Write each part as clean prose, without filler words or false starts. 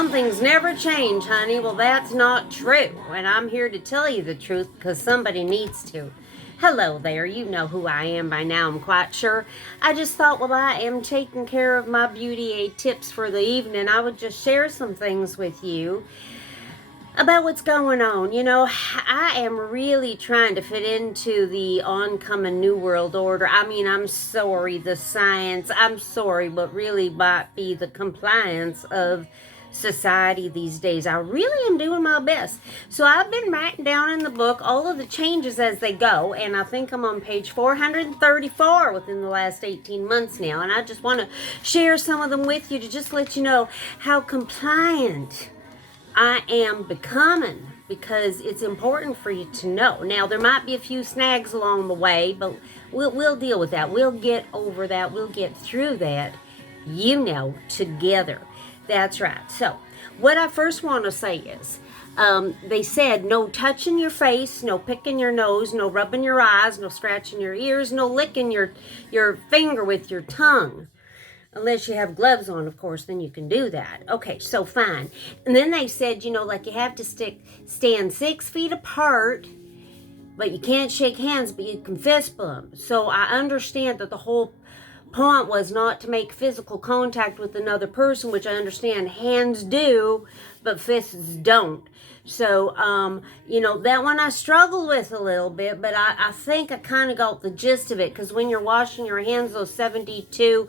some things never change, honey. Well, that's not true. And I'm here to tell you the truth because somebody needs to. Hello there. You know who I am by now, I'm quite sure. I just thought while I am taking care of my beauty aid tips for the evening, I would just share some things with you about what's going on. You know, I am really trying to fit into the oncoming New World Order. I mean, I'm sorry, the science, I'm sorry, but really might be the compliance of society these days. I really am doing my best. So I've been writing down in the book all of the changes as they go, and I think I'm on page 434 within the last 18 months now, and I just want to share some of them with you to just let you know how compliant I am becoming, because it's important for you to know. Now, there might be a few snags along the way, but we'll deal with that. We'll get over that. We'll get through that, together. That's right. So, what I first want to say is, they said no touching your face, no picking your nose, no rubbing your eyes, no scratching your ears, no licking your finger with your tongue. Unless you have gloves on, of course, then you can do that. Okay, so fine. And then they said, like you have to stand 6 feet apart, but you can't shake hands, but you can fist bump. So I understand that the whole point was not to make physical contact with another person, which I understand hands do, but fists don't. So, that one I struggled with a little bit, but I think I kind of got the gist of it, because when you're washing your hands those 72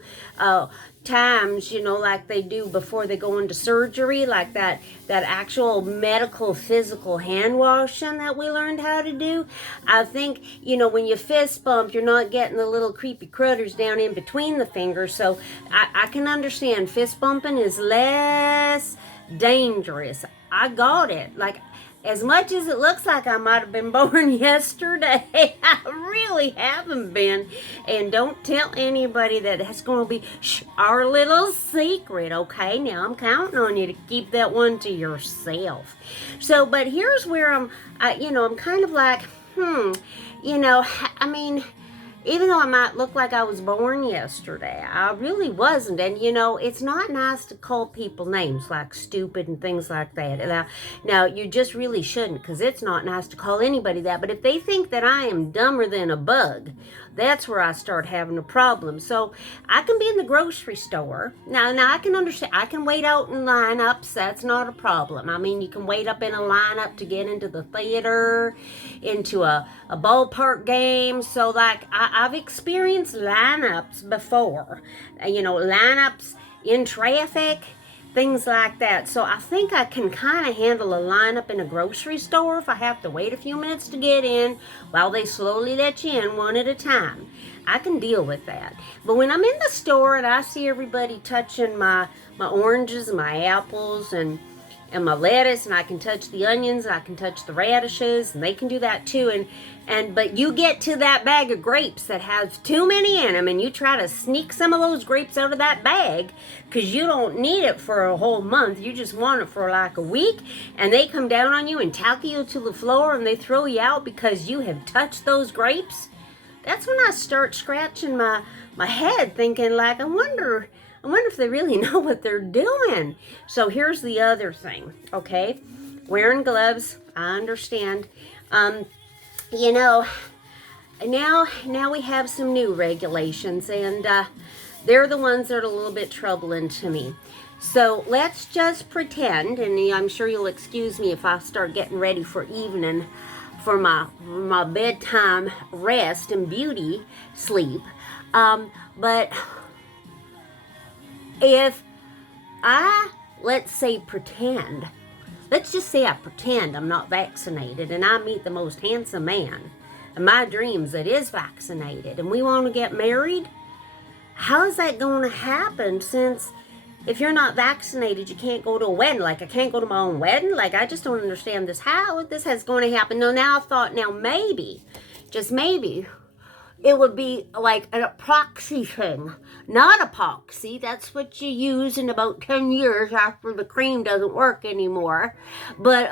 times, like they do before they go into surgery, like that actual medical physical hand washing that we learned how to do, I think, when you fist bump, you're not getting the little creepy critters down in between the fingers. So I can understand fist bumping is less dangerous. I got it. Like, as much as it looks like I might have been born yesterday, I really haven't been. And don't tell anybody that. That's going to be our little secret, okay? Now, I'm counting on you to keep that one to yourself. So, but here's where I'm kind of like, even though I might look like I was born yesterday, I really wasn't. And, it's not nice to call people names like stupid and things like that. Now, you just really shouldn't, because it's not nice to call anybody that. But if they think that I am dumber than a bug, that's where I start having a problem. So I can be in the grocery store. Now I can understand. I can wait out in lineups. That's not a problem. I mean, you can wait up in a lineup to get into the theater, into a ballpark game. So, like, I've experienced lineups before. Lineups in traffic, things like that. So I think I can kind of handle a lineup in a grocery store if I have to wait a few minutes to get in while they slowly let you in one at a time. I can deal with that. But when I'm in the store and I see everybody touching my oranges and my apples and my lettuce, and I can touch the onions, and I can touch the radishes, and they can do that too. But you get to that bag of grapes that has too many in them, and you try to sneak some of those grapes out of that bag because you don't need it for a whole month. You just want it for like a week, and they come down on you and tackle you to the floor, and they throw you out because you have touched those grapes. That's when I start scratching my head, thinking like, I wonder if they really know what they're doing. So here's the other thing, okay? Wearing gloves, I understand. Now we have some new regulations, and they're the ones that are a little bit troubling to me. So let's just pretend, and I'm sure you'll excuse me if I start getting ready for evening for my bedtime rest and beauty sleep. But if let's just say I pretend I'm not vaccinated, and I meet the most handsome man in my dreams that is vaccinated, and we want to get married, how is that going to happen, since if you're not vaccinated, you can't go to a wedding? Like, I can't go to my own wedding? Like, I just don't understand how this is going to happen. Now I thought, maybe, just maybe, it would be like a proxy thing, not epoxy. That's what you use in about 10 years after the cream doesn't work anymore. But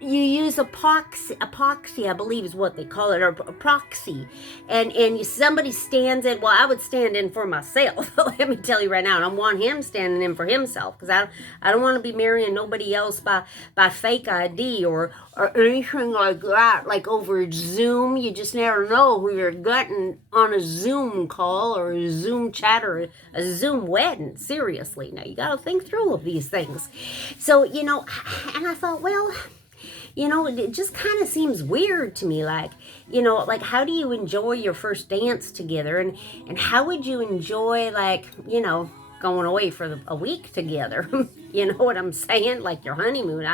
you use epoxy, I believe is what they call it, or a proxy, and somebody stands in. Well, I would stand in for myself. Let me tell you right now, I don't want him standing in for himself, because I don't want to be marrying nobody else by fake ID or anything like that. Like over Zoom, you just never know who you're getting on a Zoom call or a Zoom chat or a Zoom wedding. Seriously, now you got to think through of these things. So and I thought, well, it just kind of seems weird to me, like, like, how do you enjoy your first dance together, and how would you enjoy, like, going away for a week together? You know what I'm saying? Like your honeymoon.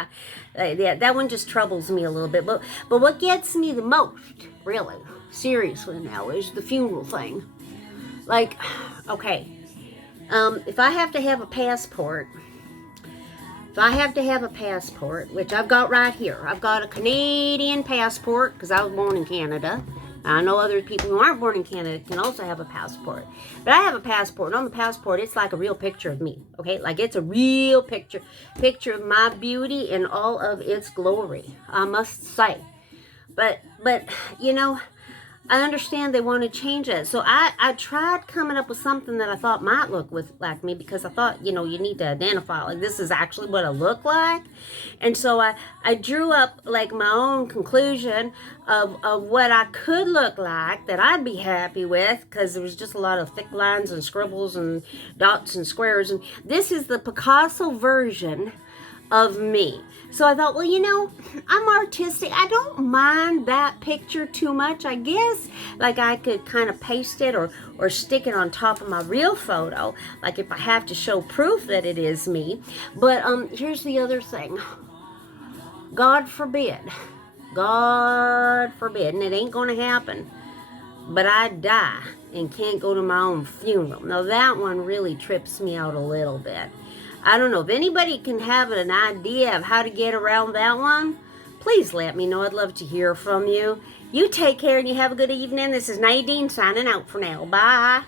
That one just troubles me a little bit. But what gets me the most, really, seriously now, is the funeral thing. Like, okay, if I have to have a passport. If I have to have a passport, which I've got right here, I've got a Canadian passport because I was born in Canada. I know other people who aren't born in Canada can also have a passport. But I have a passport, and on the passport, it's like a real picture of me, okay? Like, it's a real picture of my beauty in all of its glory, I must say. But I understand they want to change it. So I tried coming up with something that I thought might look like me, because I thought, you need to identify, like, this is actually what I look like. And so I drew up, like, my own conclusion of what I could look like that I'd be happy with, because there was just a lot of thick lines and scribbles and dots and squares. And this is the Picasso version of me. So I thought, well, I'm artistic. I don't mind that picture too much, I guess. Like, I could kind of paste it or stick it on top of my real photo, like if I have to show proof that it is me. But here's the other thing. God forbid, and it ain't going to happen, but I die and can't go to my own funeral. Now, that one really trips me out a little bit. I don't know if anybody can have an idea of how to get around that one. Please let me know. I'd love to hear from you. You take care and you have a good evening. This is Nadine signing out for now. Bye.